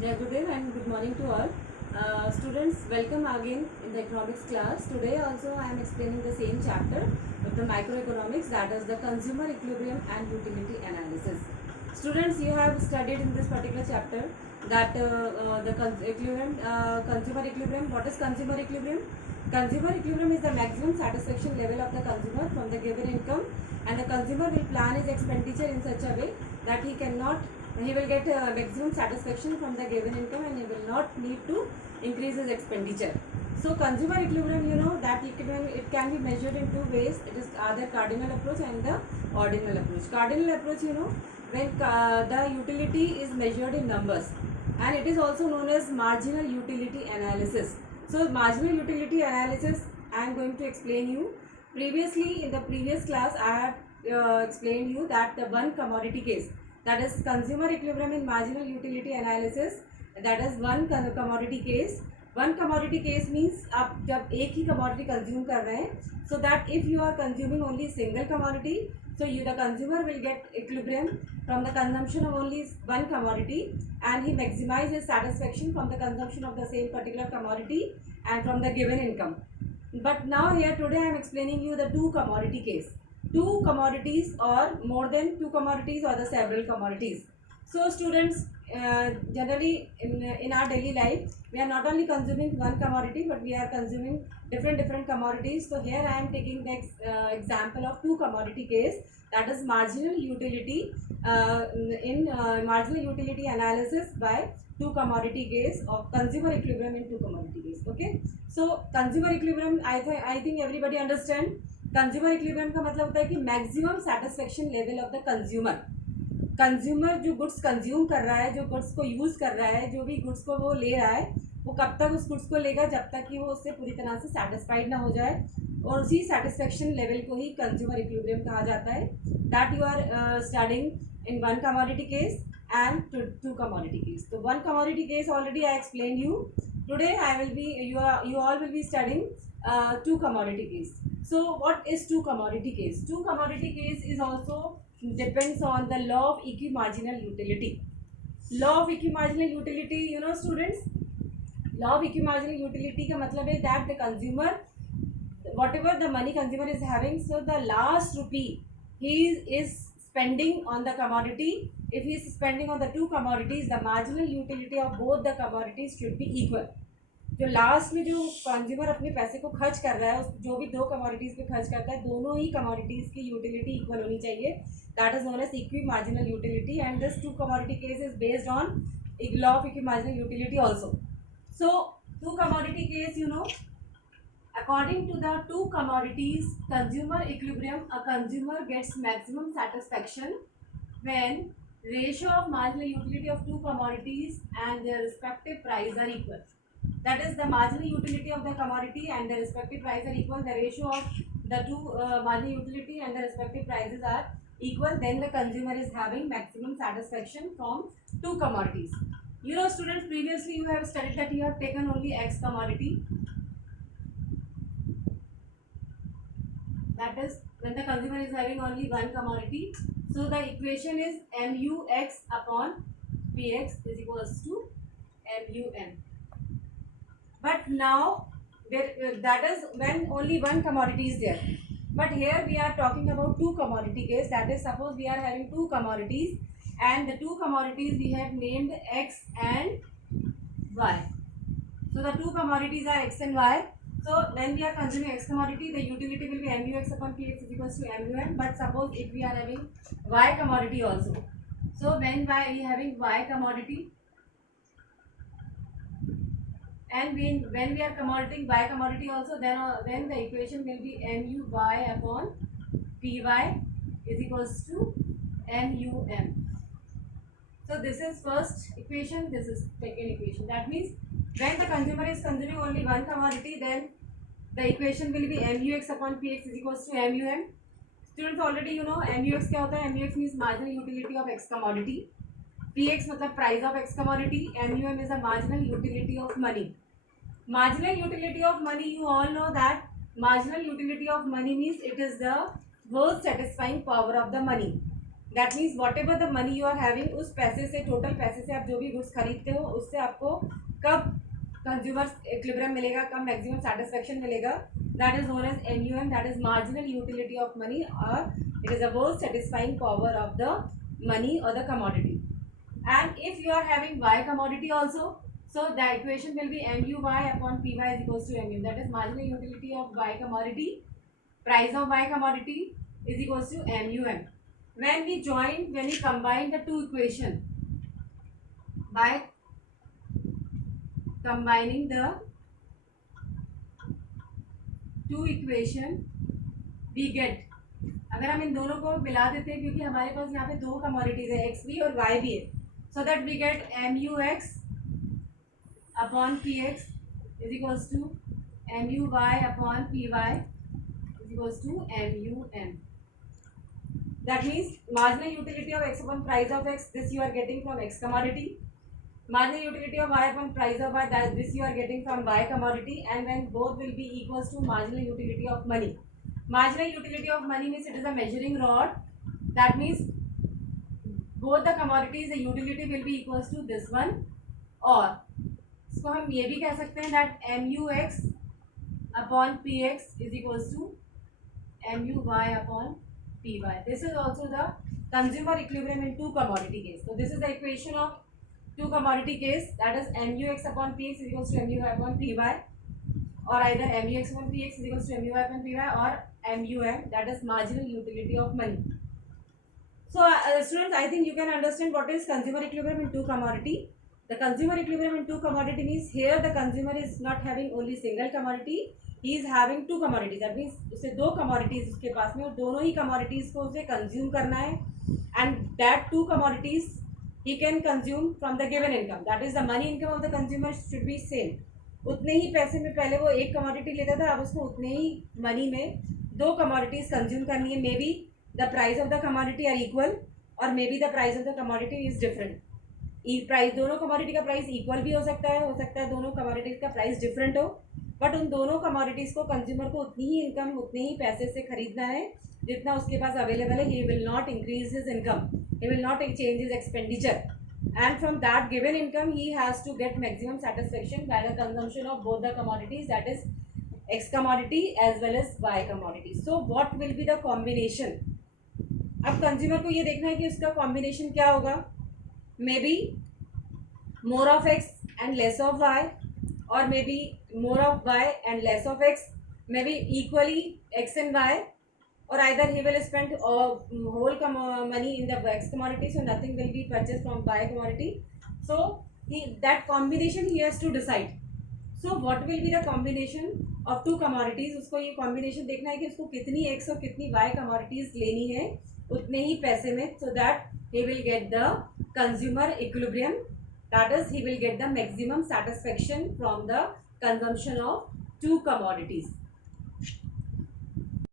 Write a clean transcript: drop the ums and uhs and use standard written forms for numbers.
Jai Gurudev and good morning to all. Students, welcome again in the economics class. Today also I am explaining the same chapter of the microeconomics, that is the consumer equilibrium and utility analysis. Students, you have studied in this particular chapter that consumer equilibrium. What is consumer equilibrium? Consumer equilibrium is the maximum satisfaction level of the consumer from the given income, and the consumer will plan his expenditure in such a way that he will get maximum satisfaction from the given income, and he will not need to increase his expenditure. So consumer equilibrium, you know that it can be measured in two ways. It is either cardinal approach and the ordinal approach. Cardinal approach, you know, when the utility is measured in numbers, and it is also known as marginal utility analysis. So marginal utility analysis I am going to explain you. Previously in the previous class I have explained you that the one commodity case, that is consumer equilibrium in marginal utility analysis, that is one commodity case. One commodity case means आप जब एक ही commodity consume कर रहे हैं, so that if you are consuming only single commodity, so you the consumer will get equilibrium from the consumption of only one commodity, and he maximizes satisfaction from the consumption of the same particular commodity and from the given income. But now here today I am explaining you the two commodity case, two commodities or more than two commodities or the several commodities. So students, generally in our daily life we are not only consuming one commodity but we are consuming different commodities. So here I am taking the example of two commodity case, that is marginal utility in marginal utility analysis by two commodity case of consumer equilibrium in two commodity case. Okay, so consumer equilibrium I think everybody understand. Consumer equilibrium का मतलब होता है कि maximum satisfaction level of the consumer. Consumer जो goods consume कर रहा है, जो गुड्स को यूज़ कर रहा है, जो भी गुड्स को वो ले रहा है, वो कब तक उस गुड्स को लेगा, जब तक कि वो उससे पूरी तरह से सेटिस्फाइड ना हो जाए, और उसी सेटिस्फेक्शन लेवल को ही कंज्यूमर इक्विलिब्रियम कहा जाता है. That you are studying in one commodity case and two commodity case. So one commodity case already I explained you. Today I will be you all will be studying two commodity case. So what is two commodity case? Two commodity case is also depends on the law of equimarginal utility. Law of equimarginal utility, you know students, law of equimarginal utility का मतलब है that the consumer, whatever the money consumer is having, so the last rupee he is spending on the commodity, if he is spending on the two commodities, the marginal utility of both the commodities should be equal. जो last में जो consumer अपने पैसे को खर्च कर रहा है, जो भी दो कमोडिटीज़ पे खर्च करता है, दोनों ही कमोडिटीज़ की यूटिलिटी इक्वल होनी चाहिए. That is known as equi marginal utility, and this two commodity case is based on law of equi marginal utility also. So two commodity case, you know, according to the two commodities consumer equilibrium, a consumer gets maximum satisfaction when ratio of marginal utility of two commodities and their respective price are equal. That is, the marginal utility of the commodity and the respective price are equal. The ratio of the two marginal utility and the respective prices are equal. Then the consumer is having maximum satisfaction from two commodities. You know students, previously you have studied that you have taken only X commodity. That is when the consumer is having only one commodity. So the equation is MUX upon PX is equals to MUM. But now that is when only one commodity is there. But here we are talking about two commodity case. That is, suppose we are having two commodities, and the two commodities we have named X and Y. So the two commodities are X and Y. So when we are consuming X commodity, the utility will be MUX upon PX is equals to MUM. But suppose if we are having Y commodity also, so when we are having Y commodity, and when we are commoditing Y commodity also, then the equation will be MUY upon PY is equals to MUM. So this is first equation, this is second equation. That means when the consumer is consuming only one commodity, then the equation will be MUX upon PX is equals to MUM. Students, already you know MUX क्या होता है. MUX means marginal utility of X commodity. PX मतलब price of X commodity. MUM is a marginal utility of money. Marginal utility of money, you all know that marginal utility of money means it is the worth satisfying power of the money. That means whatever the money you are having, उस पैसे से, total पैसे से आप जो भी goods खरीदते हो उससे आपको कब कंज्यूमर इक्विलिब्रियम मिलेगा, कब मैक्सिमम सेटिस्फेक्शन मिलेगा, that is known as MUM, that is marginal utility of money, और it is about satisfying power of the money or the commodity. And if you are having Y commodity also, so the equation will be MUY upon PY is equals to MU, that is marginal utility of Y commodity, price of Y commodity is equals to MUM. When we combine the two equation by combining the two equation we get, अगर हम इन दोनों को मिला देते हैं, क्योंकि हमारे पास यहाँ पे दो कमोडिटीज है, एक्स भी और वाई भी है, so that we get MUX upon PX is equals to MUY upon PY is equals to MUM. That means marginal utility of X upon price of X, this you are getting from X commodity. Marginal utility of Y upon price of Y, that this you are getting from Y commodity, and then both will be equals to marginal utility of money. Marginal utility of money means it is a measuring rod. That means both the commodities, the utility will be equals to this one, और इसको हम ये भी कह सकते हैं that MUX upon PX is equals to MUY upon PY. This is also the consumer equilibrium in two commodity case. So this is the equation of two commodity case, that is MUX upon PX is equals to MUY upon PY, or either MUX upon PX is equals to MUY upon PY, or MUM, that is marginal utility of money. So students, I think you can understand what is consumer equilibrium in two commodity. The consumer equilibrium in two commodity means here the consumer is not having only single commodity, he is having two commodities. That means उसे दो commodities उसके पास में, और दोनों ही commodities को उसे consume करना है, and that two commodities he can consume from the given income. That is the money income of the consumer should be same. उतने ही पैसे में पहले वो एक कमोडिटी लेता था, अब उसको उतने ही मनी में दो कमोडिटीज कंज्यूम करनी है. May be the price of the commodity are equal, और may be the price of the commodity is different. Price, दोनों कमोडिटी का प्राइस इक्वल भी हो सकता है दोनों कमोडिटीज का प्राइस डिफरेंट हो, बट उन दोनों कमोडिटीज को कंज्यूमर को उतनी ही इनकम, उतने ही पैसे से खरीदना है जितना उसके पास अवेलेबल है. He will not increase his income, he will not change his expenditure, and from that given income he has to get maximum satisfaction by the consumption of both the commodities, that is X commodity as well as Y commodity. So what will be the combination? अब consumer को ये देखना है कि उसका combination क्या होगा. May be more of X and less of Y, और may be more of Y and less of X, may be equally X and Y, or either he will spend whole money in the X commodity, so nothing will be purchased from Y commodity. So that combination he has to decide. So what will be the combination of two commodities? उसको ये combination देखना है कि उसको कितनी X और कितनी Y commodities लेनी है उतने ही पैसे में, so that he will get the consumer equilibrium, that is he will get the maximum satisfaction from the consumption of two commodities.